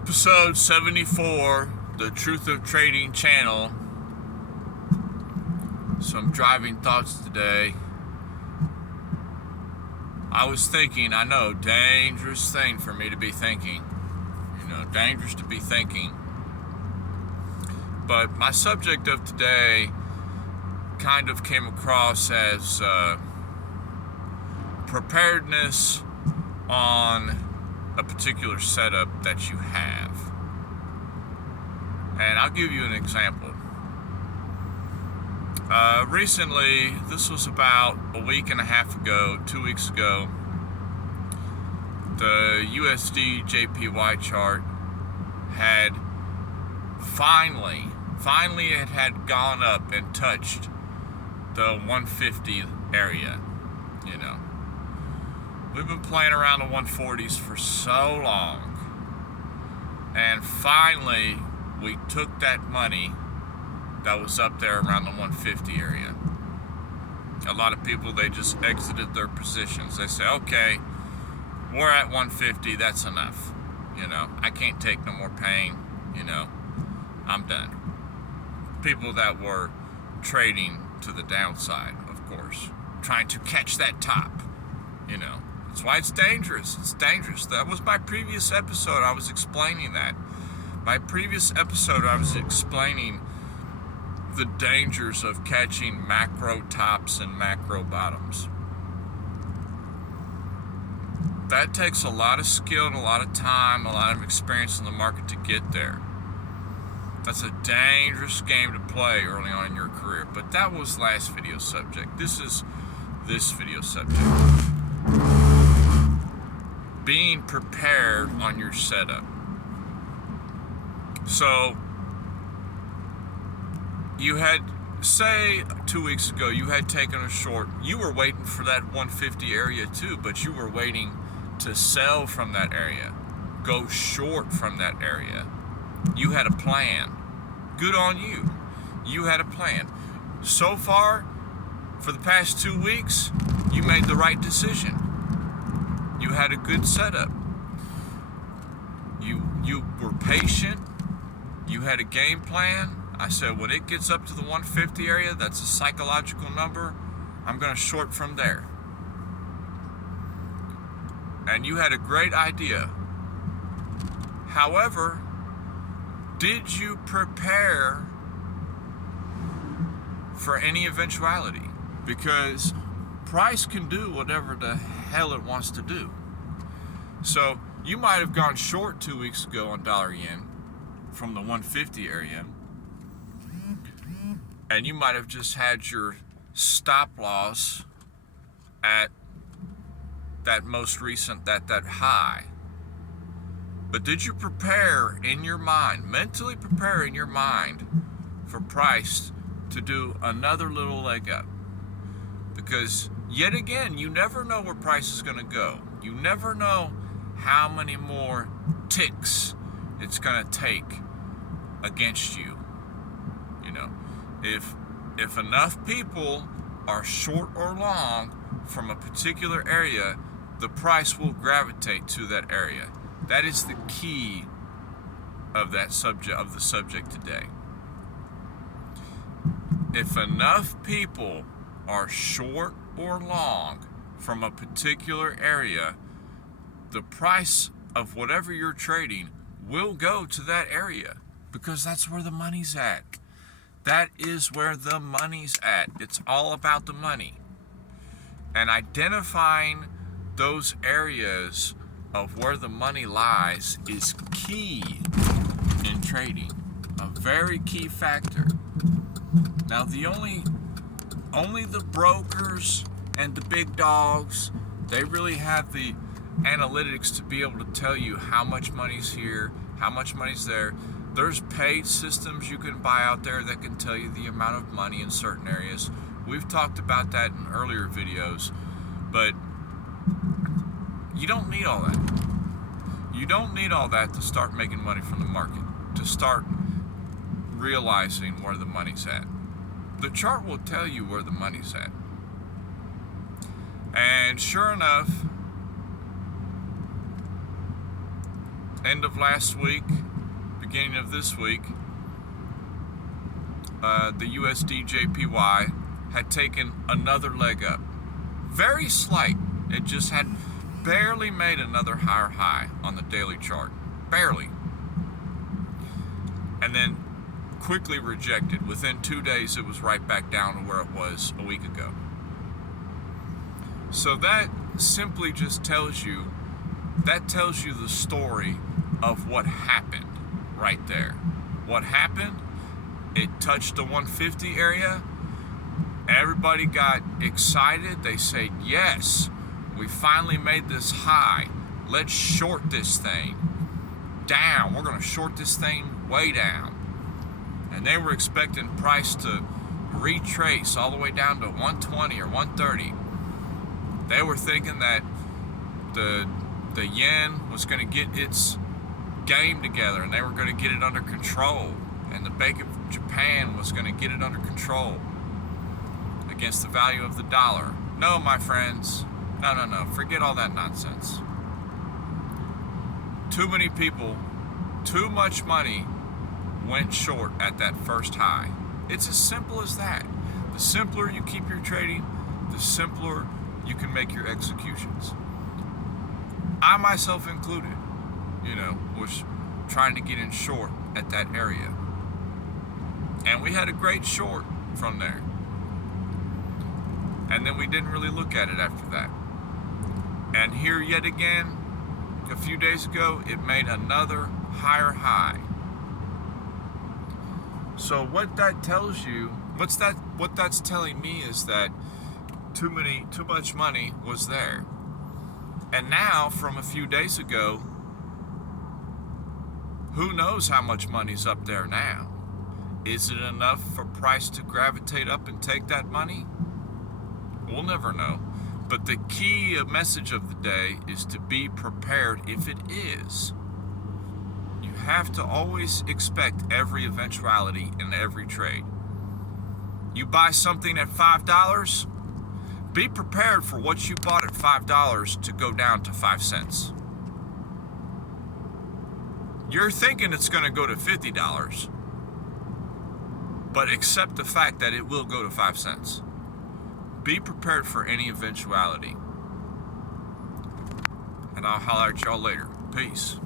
Episode 74, the Truth of Trading channel. Some driving thoughts today. I was thinking, I know, dangerous thing for me to be thinking. Dangerous to be thinking. But my subject of today kind of came across as preparedness on a particular setup that you have. And I'll give you an example. Recently, this was about a week and a half ago, 2 weeks ago, the USD JPY chart had finally it had gone up and touched the 150 area. We've been playing around the 140s for so long, and finally we took that money that was up there around the 150 area. A lot of people, they just exited their positions. They say, okay, we're at 150, that's enough. I can't take no more pain. I'm done. People that were trading to the downside, of course, trying to catch that top. That's why it's dangerous. It's dangerous. That was my previous episode. I was explaining that. My previous episode, I was explaining the dangers of catching macro tops and macro bottoms. That takes a lot of skill and a lot of time, a lot of experience in the market to get there. That's a dangerous game to play early on in your career. But that was last video subject. This is this video subject. Being prepared on your setup. So, you had, say 2 weeks ago, you had taken a short. You were waiting for that 150 area too, but you were waiting to sell from that area. Go short from that area. You had a plan. Good on you. You had a plan. So far, for the past 2 weeks, you made the right decision. You had a good setup. You were patient. You had a game plan. I said, when it gets up to the 150 area, that's a psychological number. I'm going to short from there. And you had a great idea. However, did you prepare for any eventuality? Because price can do whatever the hell it wants to do. So you might have gone short 2 weeks ago on dollar yen from the 150 area, and you might have just had your stop loss at that most recent, that high. But did you prepare in your mind, mentally prepare in your mind for price to do another little leg up? Because yet again, you never know where price is going to go. You never know how many more ticks it's going to take against you. If enough people are short or long from a particular area, the price will gravitate to that area. That is the key of that subject, of the subject today. If enough people are short or long from a particular area, the price of whatever you're trading will go to that area, because that's where the money's at. That is where the money's at. It's all about the money. And identifying those areas of where the money lies is key in trading. A very key factor. Now, only the brokers and the big dogs, they really have the analytics to be able to tell you how much money's here, how much money's there. There's paid systems you can buy out there that can tell you the amount of money in certain areas. We've talked about that in earlier videos, but you don't need all that. You don't need all that to start making money from the market, to start realizing where the money's at. The chart will tell you where the money's at. And sure enough, end of last week, beginning of this week, the USD/JPY had taken another leg up. Very slight. It just had barely made another higher high on the daily chart. Barely. And then quickly rejected. Within 2 days, it was right back down to where it was a week ago. So that simply just tells you the story of what happened right there. What happened? It touched the 150 area. Everybody got excited. They said, yes, we finally made this high. Let's short this thing down. We're going to short this thing way down. And they were expecting price to retrace all the way down to 120 or 130. They were thinking that the yen was going to get its game together and they were going to get it under control. And the Bank of Japan was going to get it under control against the value of the dollar. No, my friends. No. Forget all that nonsense. Too many people, too much money went short at that first high. It's as simple as that. The simpler you keep your trading, the simpler you can make your executions. I myself included, was trying to get in short at that area. And we had a great short from there. And then we didn't really look at it after that. And here yet again, a few days ago, it made another higher high. So what that tells you, what that's telling me is that too much money was there. And now, from a few days ago, who knows how much money's up there now? Is it enough for price to gravitate up and take that money? We'll never know. But the key message of the day is to be prepared if it is. You have to always expect every eventuality in every trade. You buy something at $5, be prepared for what you bought at $5 to go down to 5 cents. You're thinking it's going to go to $50, but accept the fact that it will go to 5 cents. Be prepared for any eventuality. And I'll holler at y'all later. Peace.